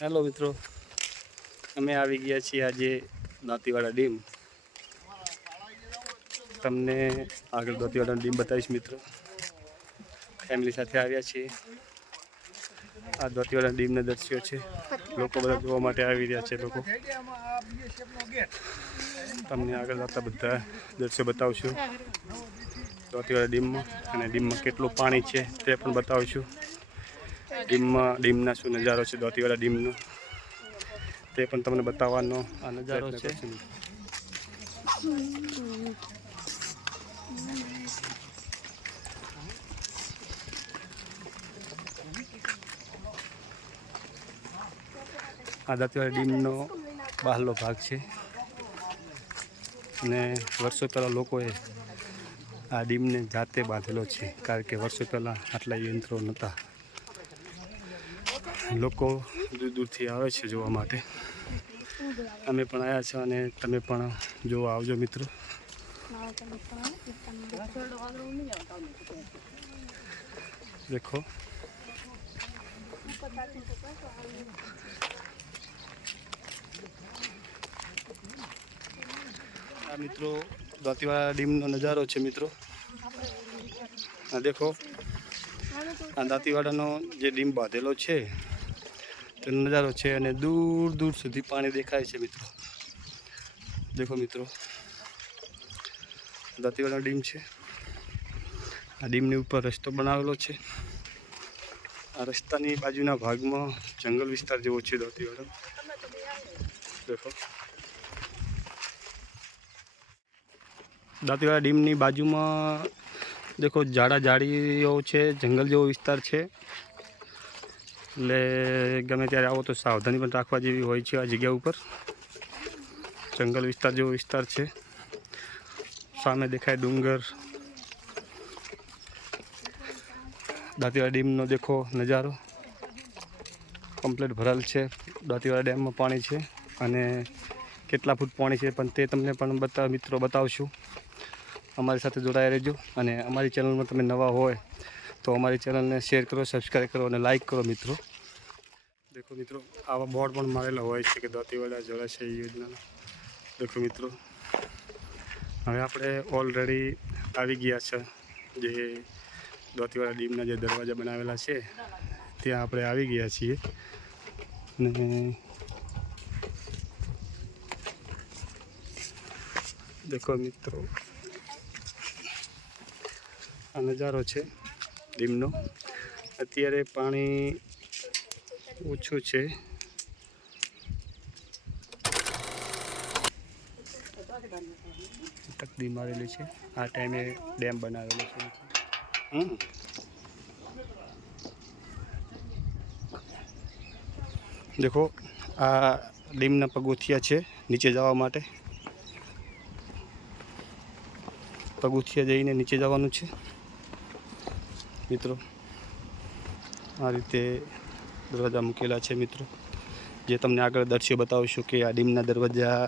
Hello મિત્રો. અમે આવી ગયા છીએ આજે દાંતીવાડા ડીમ. તમને આગળ દાંતીવાડાનો ડીમ બતાવીશ મિત્રો. ફેમિલી સાથે આવ્યા છીએ. આ દાંતીવાડા ડીમના દ્રશ્યો છે. લોકો બધા જોવા માટે આવી રહ્યા છે લોકો. તમને આગળ જતા બધા દ્રશ્યો બતાવશું. દાંતીવાડા ડીમમાં અને ડીમમાં કેટલું પાણી છે તે પણ બતાવશું. ડીમમાં ડીમના શું નજારો છે દોતીવાળા ડીમનો? તે પણ તમને બતાવવાનો આ નજારો છે. આ દાંતીવાળા ડીમનો બહારનો ભાગ છે. અને વર્ષો પહેલાં લોકોએ આ ડીમને જાતે બાંધેલો છે કારણ કે વર્ષો પહેલાં આટલા યંત્રો નહોતા. લોકો દૂર દૂરથી આવે છે જોવા માટે. અમે પણ આવ્યા છે અને તમે પણ જોવા, આવજો મિત્રો. દેખો. આ મિત્રો દાંતીવાળા ડીમનો નજારો છે મિત્રો. આ દેખો. આ દાંતીવાડાનો જે ડીમ બાંધેલો છે નજારો છે અને દૂર દૂર સુધી પાણી દેખાય છે મિત્રો. દેખો મિત્રો. દાંતીવાડા ડીમ છે. આ ડીમની ઉપર રસ્તો બનાવેલો છે. આ રસ્તાની બાજુના ભાગમાં જંગલ વિસ્તાર જેવો છે દાંતીવાડા દેખો. દાંતીવાડા ડીમની બાજુમાં દેખો ઝાડા ઝાડીઓ છે, જંગલ જેવો વિસ્તાર છે. એટલે ગમે ત્યારે આવો તો સાવધાની પણ રાખવા જેવી હોય છે આ જગ્યા ઉપર. જંગલ વિસ્તાર જેવો વિસ્તાર છે. સામે દેખાય ડુંગર. દાંતીવાડા ડેમનો દેખો નજારો. કમ્પ્લીટ ભરાયેલ છે. દાંતીવાડા ડેમમાં પાણી છે અને કેટલા ફૂટ પાણી છે પણ તે તમને પણ બતા મિત્રો બતાવશું. અમારી સાથે જોડાયા રહેજો અને અમારી ચેનલમાં તમે નવા હોય તો અમારી ચેનલને શેર કરો સબસ્ક્રાઈબ કરો અને લાઇક કરો મિત્રો. દેખો મિત્રો, આવા બોર્ડ પણ મારેલા હોય છે કે દાંતીવાડા જળાશય યોજના. દેખો મિત્રો, હવે આપણે ઓલરેડી આવી ગયા છે જે દોતીવાડા ડીમના જે દરવાજા બનાવેલા છે, ત્યાં આપણે આવી ગયા છીએ. અને દેખો મિત્રો, આ નજારો છે. ડીમનો. અત્યારે પાણી ઓછું છે. તકદી મારેલી છે. આ ટાઈમે ડેમ બનાવેલો છે હમ. દેખો આ ડીમના પગથિયા છે નીચે જવા માટે. પગુથિયા જઈને નીચે જવાનું છે. મિત્રો. આ રીતે દરવાજા મૂકેલા છે મિત્રો. જે તમને આગળ દર્શ્યો બતાવશું કે આ ડીમના દરવાજા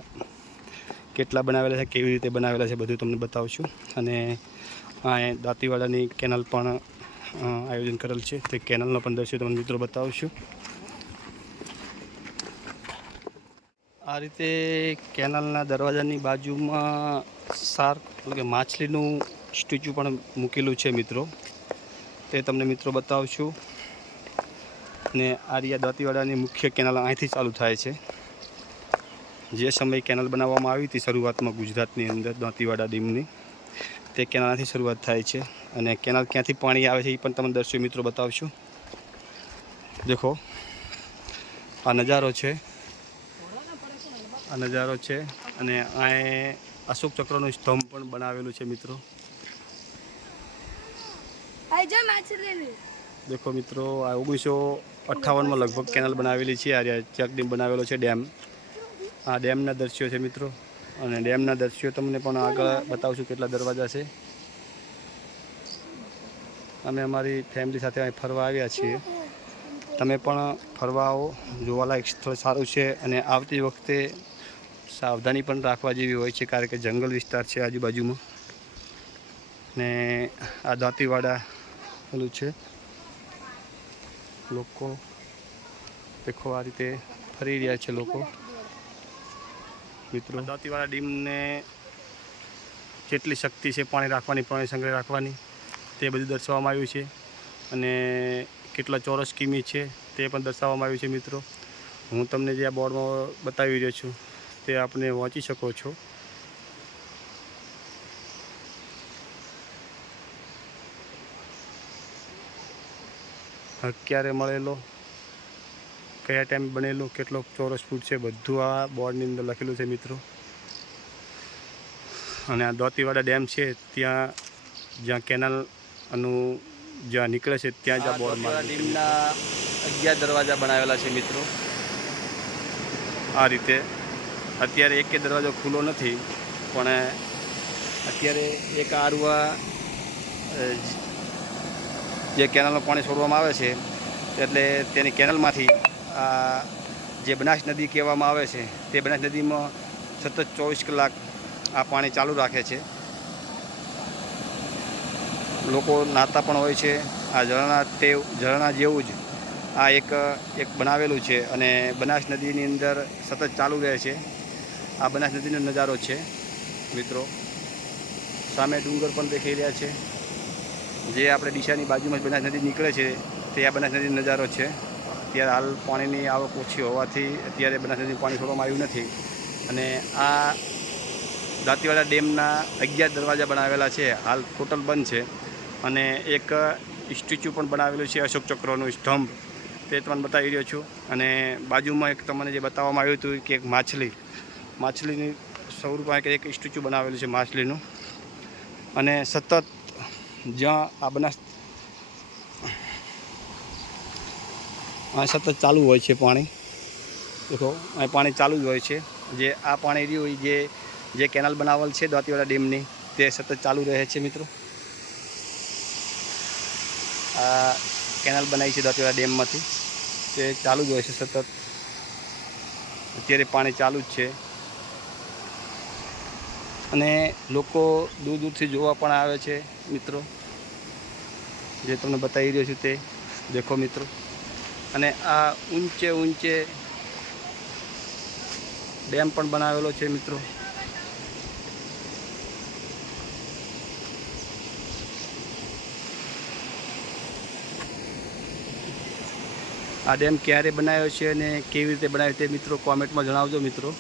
કેટલા બનાવેલા છે, કેવી રીતે બનાવેલા છે, બધું તમને બતાવશું. અને આ દાંતીવાડાની કેનલ પણ આયોજન કરેલ છે. તે કેનલનો પણ દર્શ્યો તમને મિત્રો બતાવશું. આ રીતે કેનલના દરવાજાની બાજુમાં શાર્ક એટલે કે માછલીનું સ્ટેચ્યુ પણ મૂકેલું છે મિત્રો. તે તમને મિત્રો બતાવશું. ને આર્યા દાંતીવાડાની મુખ્ય કેનાલ અહીંથી ચાલુ થાય છે. જે સમયે કેનલ બનાવવામાં આવી હતી શરૂઆતમાં ગુજરાતની અંદર દાંતીવાડા ડીમની. તે કેનાલથી શરૂઆત થાય છે અને કેનાલ ક્યાંથી પાણી આવે છે એ પણ તમને દર્શક મિત્રો બતાવશું. દેખો, આ નજારો છે. આ નજારો છે અને અહીં અશોક ચક્રનું સ્તંભ પણ બનાવેલું છે મિત્રો આઈ જા માછલી દેખો મિત્રો, આ ઓગણીસો અઠ્ઠાવનમાં લગભગ કેનાલ બનાવેલી છે. આ ચેકડીમ બનાવેલો છે ડેમ. આ ડેમના દ્રશ્યો છે મિત્રો. અને ડેમના દ્રશ્યો તમને પણ આગળ બતાવશું કેટલા દરવાજા છે. અમે અમારી ફેમિલી સાથે અહીં ફરવા આવ્યા છીએ. તમે પણ ફરવા આવો. જોવાલાયક સ્થળ સારું છે અને આવતી વખતે સાવધાની પણ રાખવા જેવી હોય છે, કારણ કે જંગલ વિસ્તાર છે આજુબાજુમાં. ને આ દાંતીવાડા પેલું છે. લોકો દેખો આ રીતે ફરી રહ્યા છે લોકો. મિત્રો. દાંતીવાળા ડીમને કેટલી શક્તિ છે પાણી રાખવાની, પાણી સંગ્રહ રાખવાની, તે બધું દર્શાવવામાં આવ્યું છે. અને કેટલા ચોરસ કિમી છે તે પણ દર્શાવવામાં આવ્યું છે મિત્રો. હું તમને જે આ બોર્ડમાં બતાવી રહ્યો છું, તે આપને વાંચી શકો છો. ક્યારે મળેલો? કયા ટાઈમ બનેલો? કેટલો ચોરસ ફૂટ છે? બધું આ બોર્ડની અંદર લખેલું છે મિત્રો. અને આ દોતીવાડા ડેમ છે ત્યાં જ્યાં કેનાલનું જ્યાં નીકળે છે ત્યાં જ આ બોર્ડમાં ડેમના અગિયાર દરવાજા બનાવેલા છે મિત્રો. આ રીતે. અત્યારે એક દરવાજો ખુલ્લો નથી પણ અત્યારે એક આરવા જે કેનાલનું પાણી છોડવામાં આવે છે, એટલે તેની કેનાલમાંથી આ જે બનાસ નદી કહેવામાં આવે છે, તે બનાસ નદીમાં સતત ચોવીસ કલાક આ પાણી ચાલુ રાખે છે. લોકો નાતા પણ હોય છે, આ ઝરણા તે ઝરણા જેવું જ આ એક એક બનાવેલું છે અને બનાસ નદીની અંદર સતત ચાલુ રહે છે. આ બનાસ નદીનો નજારો છે, મિત્રો. સામે ડુંગર પણ દેખાઈ રહ્યા છે. જે આપણે ડીસાની બાજુમાં જ બનાસ નદી નીકળે છે, તે આ બનાસ નદીનો નજારો છે. અત્યારે હાલ પાણીની આવક ઓછી હોવાથી અત્યારે બનાસ નદીનું પાણી છોડવામાં આવ્યું નથી. અને આ દાંતીવાડા ડેમના અગિયાર દરવાજા બનાવેલા છે, હાલ ટોટલ બંધ છે. અને એક સ્ટેચ્યુ પણ બનાવેલું છે, અશોક ચક્રનું સ્તંભ. તે તમને બતાવી રહ્યો છું. અને બાજુમાં એક તમને જે બતાવવામાં આવ્યું હતું કે એક માછલી. માછલીની સ્વરૂપમાં એક સ્ટેચ્યુ બનાવેલું છે માછલીનું. અને સતત જ્યાં આ બનાસ આ સતત ચાલુ હોય છે પાણી. દેખો અહીં પાણી ચાલુ જ હોય છે. જે આ પાણી રહ્યું જે જે કેનાલ બનાવેલ છે દાંતીવાડા ડેમની, તે સતત ચાલુ રહે છે મિત્રો. આ કેનાલ બનાવી છે દાંતીવાડા ડેમમાંથી. તે ચાલુ જ હોય છે સતત. અત્યારે પાણી ચાલુ જ છે. અને લોકો દૂર દૂરથી જોવા પણ આવે છે, મિત્રો. જે તમને બતાવી રહ્યો છું તે દેખો, મિત્રો. અને આ ઊંચે ઊંચે ડેમ પણ બનાવેલો છે, મિત્રો. આ ડેમ ક્યારે બનાવ્યો છે અને કેવી રીતે બનાવ્યો તે, મિત્રો, કોમેન્ટમાં જણાવજો, મિત્રો.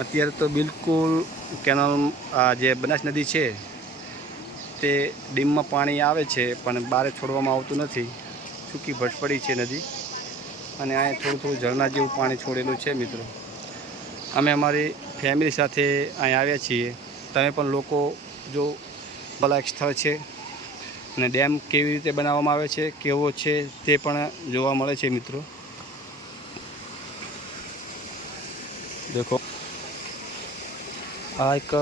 અત્યારે તો બિલકુલ કેનાલ, આ જે બનાસ નદી છે, તે ડીમમાં પાણી આવે છે, પણ બહાર છોડવામાં આવતું નથી. સૂકી ભટપડી છે નદી. અને અહીંયા થોડું થોડું ઝરણા જેવું પાણી છોડેલું છે, મિત્રો. અમે અમારી ફેમિલી સાથે અહીં આવ્યા છીએ. તમે પણ લોકો જો ભલાયક સ્થળ છે અને ડેમ કેવી રીતે બનાવવામાં આવે છે, કેવો છે, તે પણ જોવા મળે છે, મિત્રો. દેખો. આ એક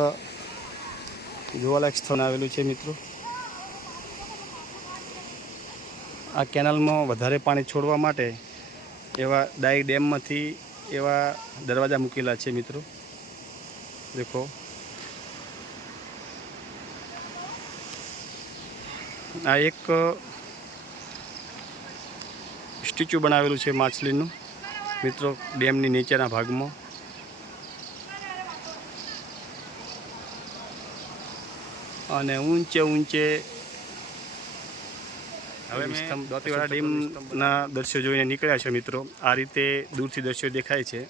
જોવાલાયક સ્થળ આવેલું છે મિત્રો. આ કેનાલમાં વધારે પાણી છોડવા માટે એવા ડાઈ ડેમમાંથી એવા દરવાજા મૂકેલા છે મિત્રો. દેખો. આ એક સ્ટેચ્યુ બનાવેલું છે માછલીનું. મિત્રો, ડેમની નીચેના ભાગમાં. અને ઊંચે ઊંચે હવે સ્તંભ દોતીવાડા ડેમના દ્રશ્યો જોઈને નીકળ્યા છે મિત્રો. આ રીતે દૂરથી દ્રશ્યો દેખાય છે.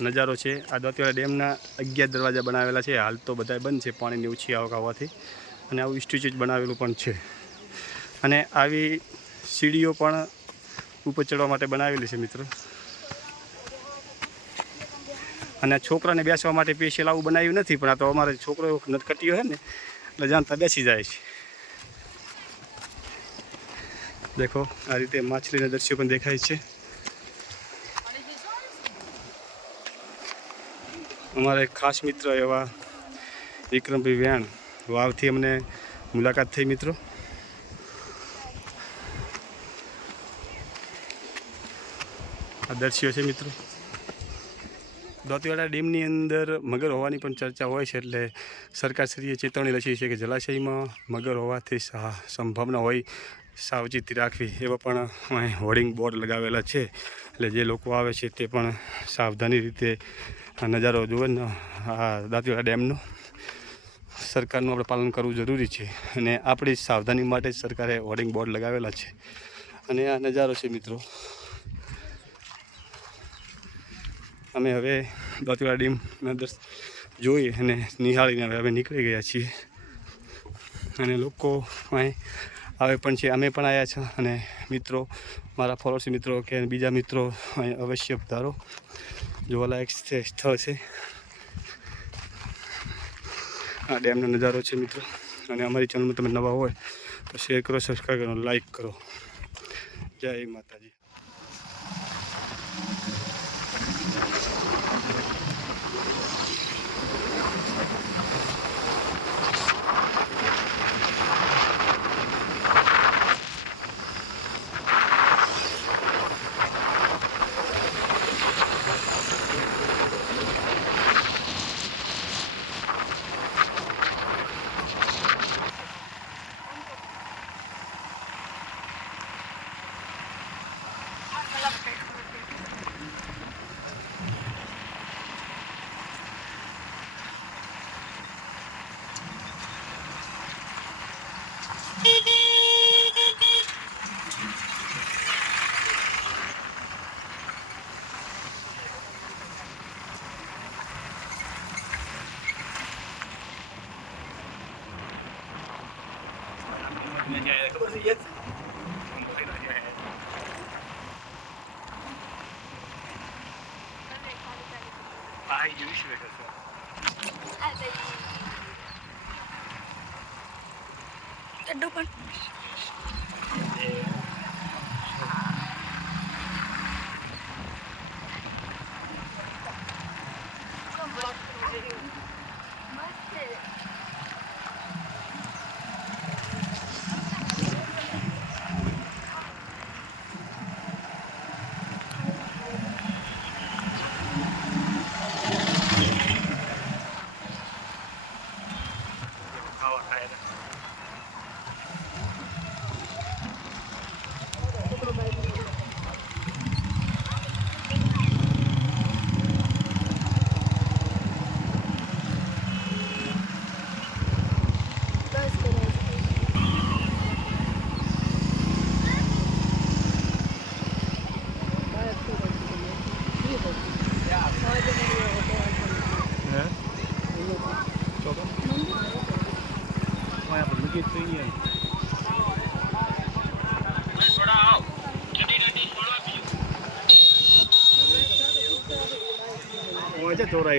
નજારો છે. આ દોતીવાડા ડેમના અગિયાર દરવાજા બનાવેલા છે. હાલ તો બધા બંધ છે. પાણીની ઓછી આવક આવવાથી. અને આવું ઇન્સ્ટિટ્યૂટ બનાવેલું પણ છે. અને આવી સીડીઓ પણ ઉપર ચડવા માટે બનાવેલી છે મિત્રો. અને છોકરાને બેસવા માટે સ્પેશિયલ આવું બનાવ્યું નથી પણ આ તો અમારે છોકરો નટકટીયો છે ને એટલે જાણતા બેસી જાય છે. દેખો, આ રીતે માછલીના દ્રશ્યો પણ દેખાય છે. અમારે ખાસ મિત્ર એવા વિક્રમભાઈ વ્યાણ વાવથી અમને મુલાકાત થઈ મિત્રો. આ દ્રશ્યો છે મિત્રો. દોતીવાડા ડેમની અંદર મગર હોવાની પણ ચર્ચા હોય છે એટલે સરકારશ્રીએ ચેતવણી લખી છે કે જલાશયમાં મગર હોવાથી સંભાવના હોય સાવચેતી રાખવી, એવા પણ અહીં હોર્ડિંગ બોર્ડ લગાવેલા છે. એટલે જે લોકો આવે છે તે પણ સાવધાની રીતે આ નજારો જુએ ને, આ દાંતીવાડા ડેમનો. સરકારનું આપણે પાલન કરવું જરૂરી છે અને આપણી સાવધાની માટે જ સરકારે હોર્ડિંગ બોર્ડ લગાવેલા છે. અને આ નજારો છે મિત્રો. અમે હવે દાંતીવાડા ડેમના દર્શ જોઈ અને નિહાળીને હવે અમે નીકળી ગયા છીએ. અને લોકો અહીં આવે પણ છે. અમે પણ આવ્યા છે અને મિત્રો, મારા ફોલોઅર્સ મિત્રો કે બીજા મિત્રો અહીં અવશ્ય ધારો જોવાલાયક સ્થળ છે. આ ડેમનો નજારો છે મિત્રો. અને અમારી ચેનલમાં તમે નવા હોય તો શેર કરો સબસ્ક્રાઈબ કરો લાઈક કરો. જય માતાજી. I do should have got that. I bet you. I don't want.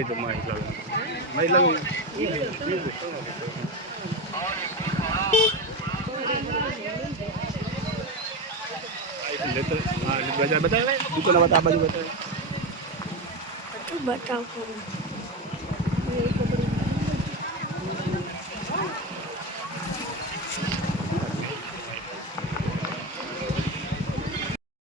તો મારી લાગે. બજાર બતાવે? દુકાન બતાવે બાજુ બતાવે. બતાવ.